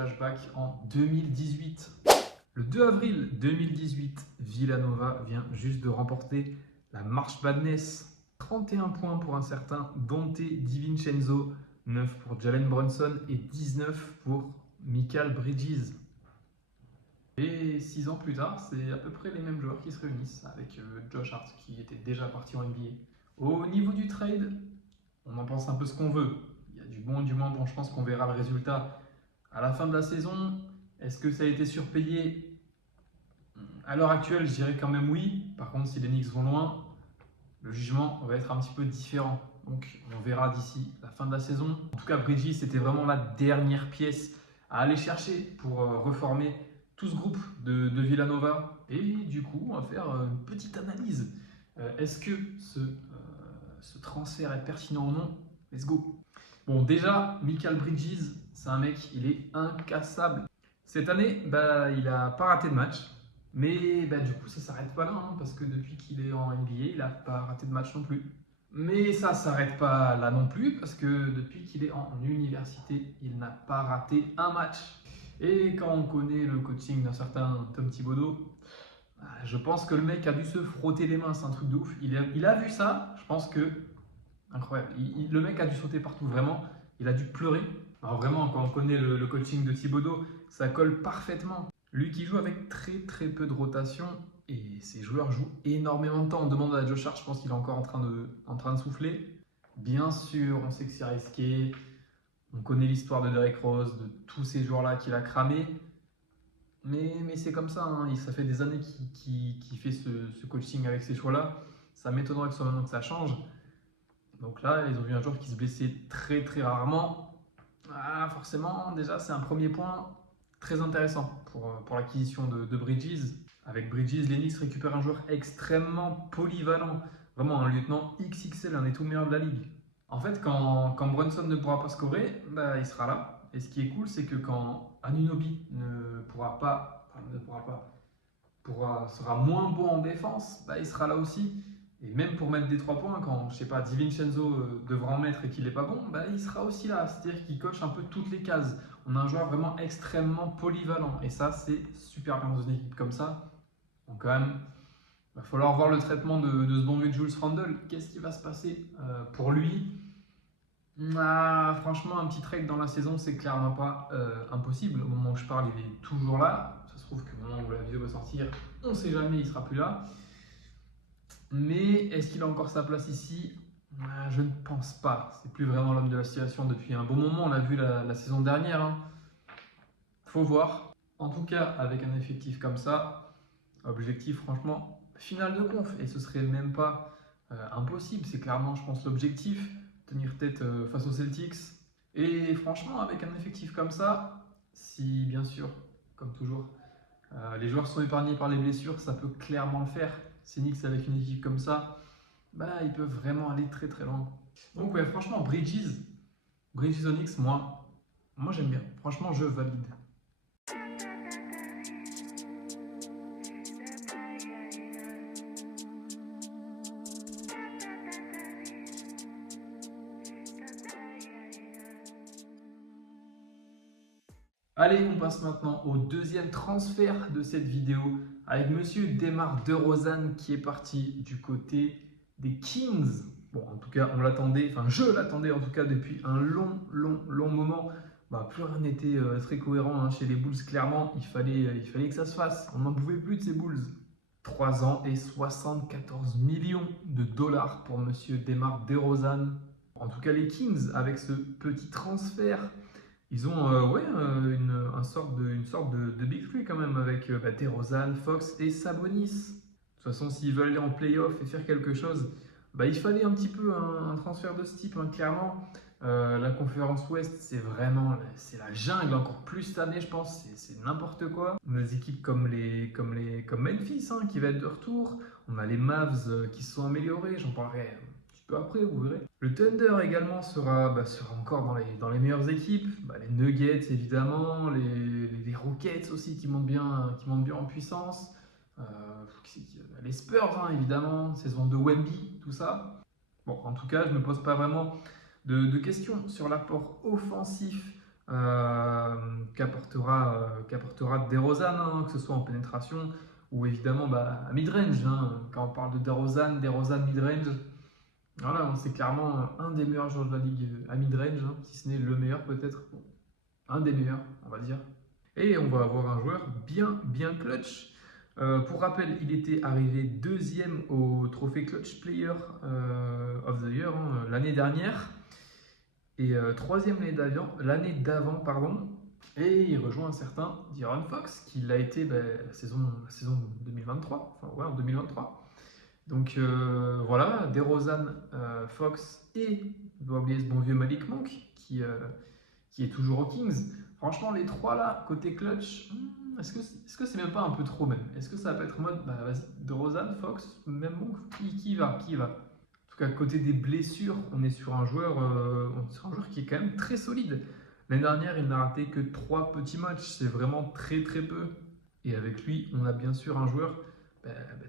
flashback en 2018. Le 2 avril 2018, Villanova vient juste de remporter la March Madness. 31 points pour un certain Donte DiVincenzo, 9 pour Jalen Brunson et 19 pour Mikal Bridges. Et 6 ans plus tard, c'est à peu près les mêmes joueurs qui se réunissent, avec Josh Hart qui était déjà parti en NBA. Au niveau du trade, on en pense un peu ce qu'on veut. Il y a du bon et du moins bon. Je pense qu'on verra le résultat à la fin de la saison. Est-ce que ça a été surpayé? À l'heure actuelle, je dirais quand même oui. Par contre, si les Knicks vont loin, le jugement va être un petit peu différent. Donc, on verra d'ici la fin de la saison. En tout cas, Bridges, c'était vraiment la dernière pièce à aller chercher pour reformer tout ce groupe de Villanova. Et du coup, on va faire une petite analyse. Est-ce que ce transfert est pertinent ou non? Let's go. Bon, déjà, Mikal Bridges, c'est un mec, il est incassable. Cette année, il n'a pas raté de match. Mais du coup, ça ne s'arrête pas là, parce que depuis qu'il est en NBA, il n'a pas raté de match non plus. Mais ça ne s'arrête pas là non plus, parce que depuis qu'il est en université, il n'a pas raté un match. Et quand on connaît le coaching d'un certain Tom Thibodeau, je pense que le mec a dû se frotter les mains, c'est un truc de ouf. Il a vu ça, je pense que... Incroyable. Le mec a dû sauter partout, vraiment. Il a dû pleurer. Alors vraiment, quand on connaît le coaching de Thibodeau, ça colle parfaitement. Lui qui joue avec très très peu de rotation et ses joueurs jouent énormément de temps. On demande à Josh Hart, je pense qu'il est encore en train de souffler. Bien sûr, on sait que c'est risqué. On connaît l'histoire de Derrick Rose, de tous ces joueurs-là qu'il a cramés. Mais c'est comme ça, ça fait des années qu'il fait ce coaching avec ces choix-là. Ça m'étonnerait que ce soit maintenant que ça change. Donc là, ils ont vu un joueur qui se blessait très très rarement. Forcément, déjà, c'est un premier point très intéressant pour l'acquisition de Bridges. Avec Bridges, les Knicks récupèrent un joueur extrêmement polyvalent. Vraiment un lieutenant XXL, un des tout meilleurs de la ligue. En fait, quand Brunson ne pourra pas scorer, il sera là. Et ce qui est cool, c'est que quand Anunoby sera moins bon en défense, il sera là aussi. Et même pour mettre des 3 points, quand, je sais pas, DiVincenzo devra en mettre et qu'il n'est pas bon, il sera aussi là. C'est-à-dire qu'il coche un peu toutes les cases. On a un joueur vraiment extrêmement polyvalent. Et ça, c'est super bien dans une équipe comme ça. Donc quand même, il va falloir voir le traitement de ce bon vieux Julius Randle. Qu'est-ce qui va se passer pour lui? Franchement, un petit trade dans la saison, c'est clairement pas impossible. Au moment où je parle, il est toujours là. Ça se trouve qu'au moment où la vidéo va sortir, on ne sait jamais, il ne sera plus là. Mais est-ce qu'il a encore sa place ici? Je ne pense pas. C'est plus vraiment l'homme de la situation depuis un bon moment. On l'a vu la saison dernière. Faut voir. En tout cas, avec un effectif comme ça, objectif franchement, finale de conf. Et ce serait même pas impossible. C'est clairement, je pense, l'objectif. Tenir tête face aux Celtics. Et franchement, avec un effectif comme ça, si bien sûr, comme toujours, les joueurs sont épargnés par les blessures, ça peut clairement le faire. Ces Knicks avec une équipe comme ça, ils peuvent vraiment aller très très loin. Donc ouais, franchement, Bridges Onyx, moi j'aime bien. Franchement, je valide. Allez, on passe maintenant au deuxième transfert de cette vidéo avec monsieur DeMar DeRozan qui est parti du côté des Kings. Bon, en tout cas, on l'attendait, enfin je l'attendais en tout cas depuis un long moment. Plus rien n'était très cohérent chez les Bulls, clairement, il fallait que ça se fasse. On n'en pouvait plus de ces Bulls. 3 ans et 74 millions de dollars pour monsieur DeMar DeRozan. En tout cas, les Kings, avec ce petit transfert, ils ont une sorte de Big Three quand même avec DeRozan, Fox et Sabonis. De toute façon, s'ils veulent aller en playoff et faire quelque chose, il fallait un petit peu un transfert de ce type, clairement. La conférence Ouest, c'est la jungle, encore plus cette année, je pense. C'est n'importe quoi. On a des équipes comme Memphis qui va être de retour. On a les Mavs qui se sont améliorés, j'en parlerai après, vous verrez. Le Thunder également sera encore dans les meilleures équipes. Les Nuggets évidemment, les Rockets aussi qui montent bien en puissance. Les Spurs évidemment, saison de Wemby, tout ça. Bon, en tout cas, je ne me pose pas vraiment de questions sur l'apport offensif qu'apportera DeRozan, hein, que ce soit en pénétration ou évidemment à mid-range. Hein. Quand on parle de DeRozan mid-range, voilà, c'est clairement un des meilleurs joueurs de la ligue à mid-range, hein, si ce n'est le meilleur peut-être, bon, un des meilleurs, on va dire. Et on va avoir un joueur bien clutch. Pour rappel, il était arrivé deuxième au trophée Clutch Player of the Year hein, l'année dernière. Et troisième l'année d'avant, pardon. Et il rejoint un certain De'Aaron Fox, qui l'a été la saison 2023, enfin ouais, en 2023. Donc voilà, DeRozan, Fox et, on doit oublier ce bon vieux Malik Monk, qui est toujours aux Kings. Franchement, les trois là, côté clutch, est-ce que c'est même pas un peu trop même? Est-ce que ça va pas être en mode, vas-y, DeRozan, Fox, même Monk, qui va? En tout cas, côté des blessures, on est sur un joueur qui est quand même très solide. L'année dernière, il n'a raté que 3 petits matchs, c'est vraiment très peu. Et avec lui, on a bien sûr un joueur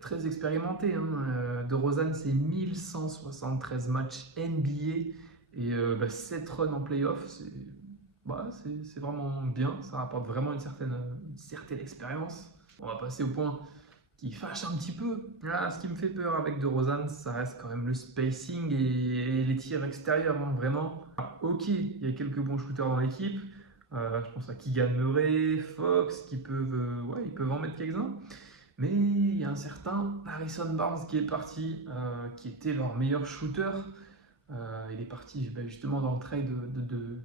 très expérimenté. Hein. DeRozan, c'est 1173 matchs NBA et 7 runs en playoff. C'est vraiment bien, ça rapporte vraiment une certaine expérience. On va passer au point qui fâche un petit peu. Là, ce qui me fait peur avec DeRozan, ça reste quand même le spacing et les tirs extérieurs, hein, vraiment. Alors, ok, il y a quelques bons shooters dans l'équipe. Je pense à Keegan Murray, Fox, ils peuvent en mettre quelques-uns. Mais il y a un certain Harrison Barnes qui est parti, qui était leur meilleur shooter. Il est parti justement dans le trade de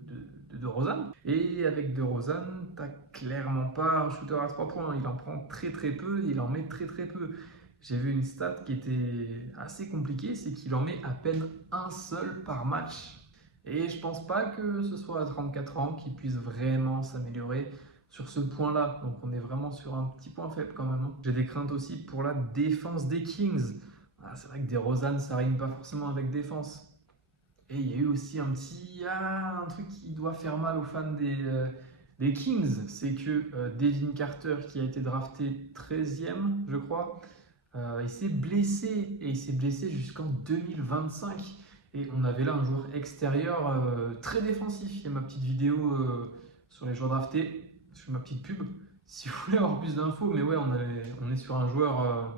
DeRozan. Et avec DeRozan, t'as clairement pas un shooter à 3 points. Il en prend très peu, il en met très peu. J'ai vu une stat qui était assez compliquée, c'est qu'il en met à peine un seul par match. Et je pense pas que ce soit à 34 ans qu'il puisse vraiment s'améliorer sur ce point-là. Donc on est vraiment sur un petit point faible quand même. Hein. J'ai des craintes aussi pour la défense des Kings. C'est vrai que DeRozan, ça rime pas forcément avec défense. Et il y a eu aussi un truc qui doit faire mal aux fans des Kings, c'est que Devin Carter, qui a été drafté 13e, je crois, il s'est blessé, et il s'est blessé jusqu'en 2025. Et on avait là un joueur extérieur très défensif. Il y a ma petite vidéo sur les joueurs draftés, sur ma petite pub, si vous voulez avoir plus d'infos. Mais ouais, on est sur un joueur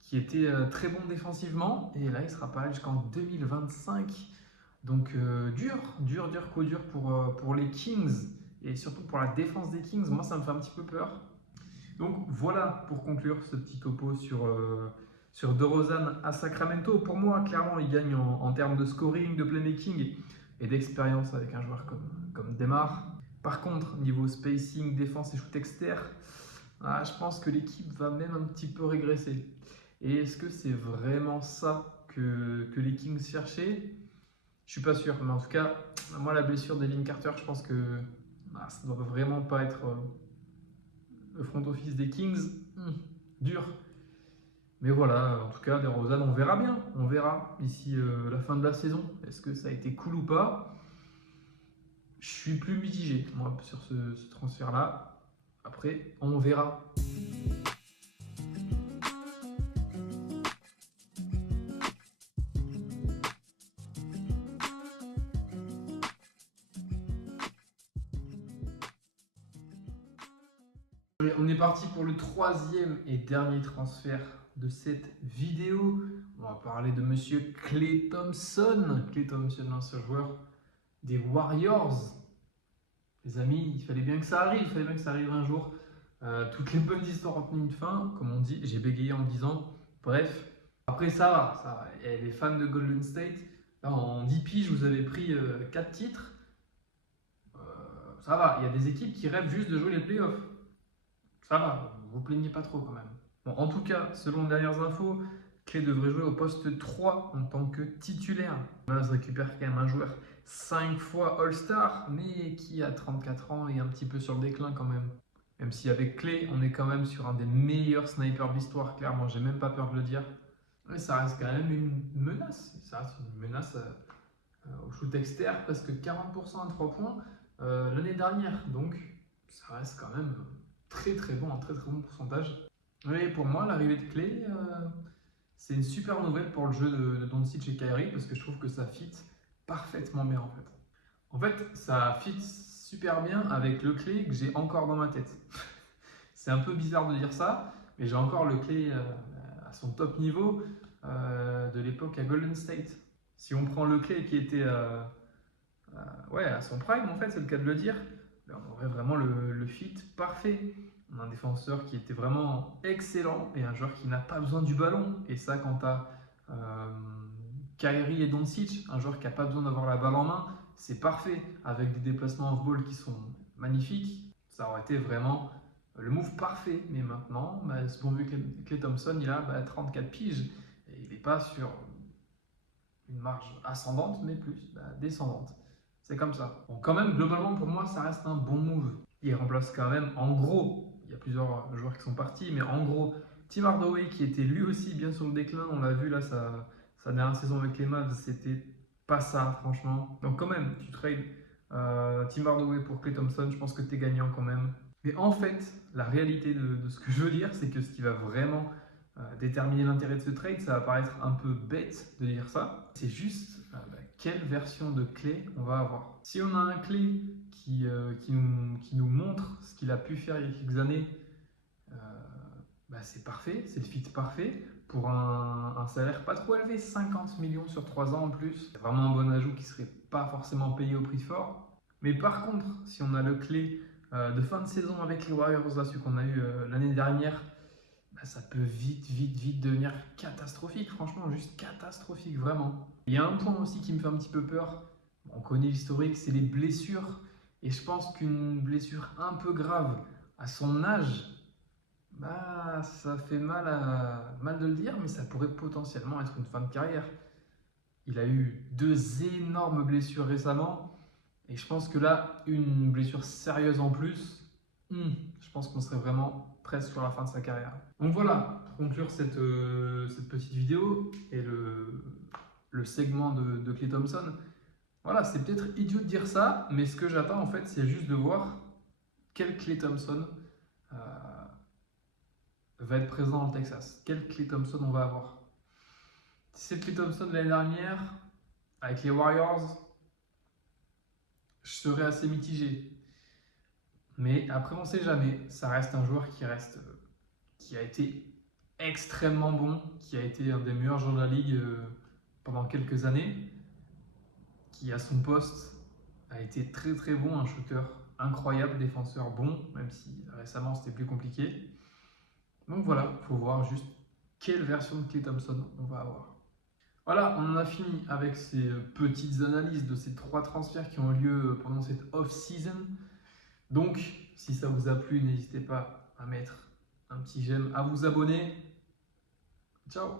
qui était très bon défensivement, et là il sera pas là jusqu'en 2025. Donc dur pour les Kings, et surtout pour la défense des Kings. Moi ça me fait un petit peu peur. Donc voilà pour conclure ce petit topo sur DeRozan à Sacramento. Pour moi, clairement, il gagne en termes de scoring, de playmaking et d'expérience avec un joueur comme Demar. Par contre, niveau spacing, défense et shoot externe, je pense que l'équipe va même un petit peu régresser. Et est-ce que c'est vraiment ça que les Kings cherchaient? Je suis pas sûr, mais en tout cas, moi la blessure d'Evin Carter, je pense que ça ne doit vraiment pas être le front office des Kings. Dur. Mais voilà, en tout cas, DeRozan, on verra bien. On verra d'ici la fin de la saison. Est-ce que ça a été cool ou pas? Je suis plus mitigé, moi, sur ce transfert-là. Après, on verra. On est parti pour le troisième et dernier transfert de cette vidéo. On va parler de monsieur Klay Thompson. Klay Thompson, l'ancien joueur des Warriors. Les amis, il fallait bien que ça arrive un jour. Toutes les bonnes histoires ont tenu une fin, comme on dit. J'ai bégayé en disant, bref. Après ça va. Et les fans de Golden State, là, en 10 piges, vous avez pris 4 titres. Ça va, il y a des équipes qui rêvent juste de jouer les playoffs. Ça va, vous plaignez pas trop quand même. Bon, en tout cas, selon les dernières infos, Klay devrait jouer au poste 3 en tant que titulaire. Là, je récupère quand même un joueur 5 fois All-Star, mais qui a 34 ans et un petit peu sur le déclin quand même. Même si avec Klay, on est quand même sur un des meilleurs snipers de l'histoire, clairement, j'ai même pas peur de le dire. Mais ça reste quand même une menace. Ça reste une menace au shoot externe, presque 40% à 3 points l'année dernière. Donc, ça reste quand même très bon, un très bon pourcentage. Et pour moi, l'arrivée de Klay, c'est une super nouvelle pour le jeu de Doncic et Kyrie, parce que je trouve que ça fit parfaitement bien en fait. En fait, ça fit super bien avec le Klay que j'ai encore dans ma tête. C'est un peu bizarre de dire ça, mais j'ai encore le Klay à son top niveau de l'époque à Golden State. Si on prend le Klay qui était ouais, à son prime, en fait, c'est le cas de le dire, ben, on aurait vraiment le fit parfait. On a un défenseur qui était vraiment excellent et un joueur qui n'a pas besoin du ballon. Et ça, quand tu as Kyrie et Doncic, un joueur qui n'a pas besoin d'avoir la balle en main, c'est parfait. Avec des déplacements off-ball qui sont magnifiques, ça aurait été vraiment le move parfait. Mais maintenant, bah, ce bon vu Klay Thompson, il a 34 piges et il n'est pas sur une marge ascendante, mais plus descendante. C'est comme ça. Bon, quand même, globalement, pour moi, ça reste un bon move. Il remplace quand même, en gros, il y a plusieurs joueurs qui sont partis, mais en gros, Tim Hardaway, qui était lui aussi bien sur le déclin, on l'a vu là, sa dernière saison avec les Mavs, c'était pas ça, franchement. Donc quand même, tu trades Tim Hardaway pour Klay Thompson, je pense que tu es gagnant quand même. Mais en fait, la réalité de ce que je veux dire, c'est que ce qui va vraiment déterminer l'intérêt de ce trade, ça va paraître un peu bête de dire ça, c'est juste quelle version de Klay on va avoir. Si on a un Klay qui nous montre ce qu'il a pu faire il y a quelques années, c'est parfait, c'est le fit parfait pour un salaire pas trop élevé, 50 millions sur 3 ans en plus. C'est vraiment un bon ajout qui ne serait pas forcément payé au prix fort. Mais par contre, si on a le Klay de fin de saison avec les Warriors, là, celui qu'on a eu l'année dernière, ça peut vite devenir catastrophique, franchement, juste catastrophique, vraiment. Il y a un point aussi qui me fait un petit peu peur, on connaît l'historique, c'est les blessures. Et je pense qu'une blessure un peu grave à son âge, ça fait mal de le dire, mais ça pourrait potentiellement être une fin de carrière. Il a eu 2 énormes blessures récemment, et je pense que là, une blessure sérieuse en plus, je pense qu'on serait vraiment presque sur la fin de sa carrière. Donc voilà, pour conclure cette petite vidéo et le segment de Klay Thompson, voilà, c'est peut-être idiot de dire ça, mais ce que j'attends en fait, c'est juste de voir quel Klay Thompson va être présent dans le Texas. Quel Klay Thompson on va avoir. Si c'est Klay Thompson de l'année dernière, avec les Warriors, je serais assez mitigé. Mais après, on ne sait jamais. Ça reste un joueur qui a été extrêmement bon, qui a été un des meilleurs joueurs de la ligue pendant quelques années, qui à son poste a été très bon, un shooter incroyable, défenseur bon, même si récemment c'était plus compliqué. Donc voilà, il faut voir juste quelle version de Klay Thompson on va avoir. Voilà, on en a fini avec ces petites analyses de ces 3 transferts qui ont lieu pendant cette off-season. Donc, si ça vous a plu, n'hésitez pas à mettre un petit j'aime, à vous abonner. Ciao!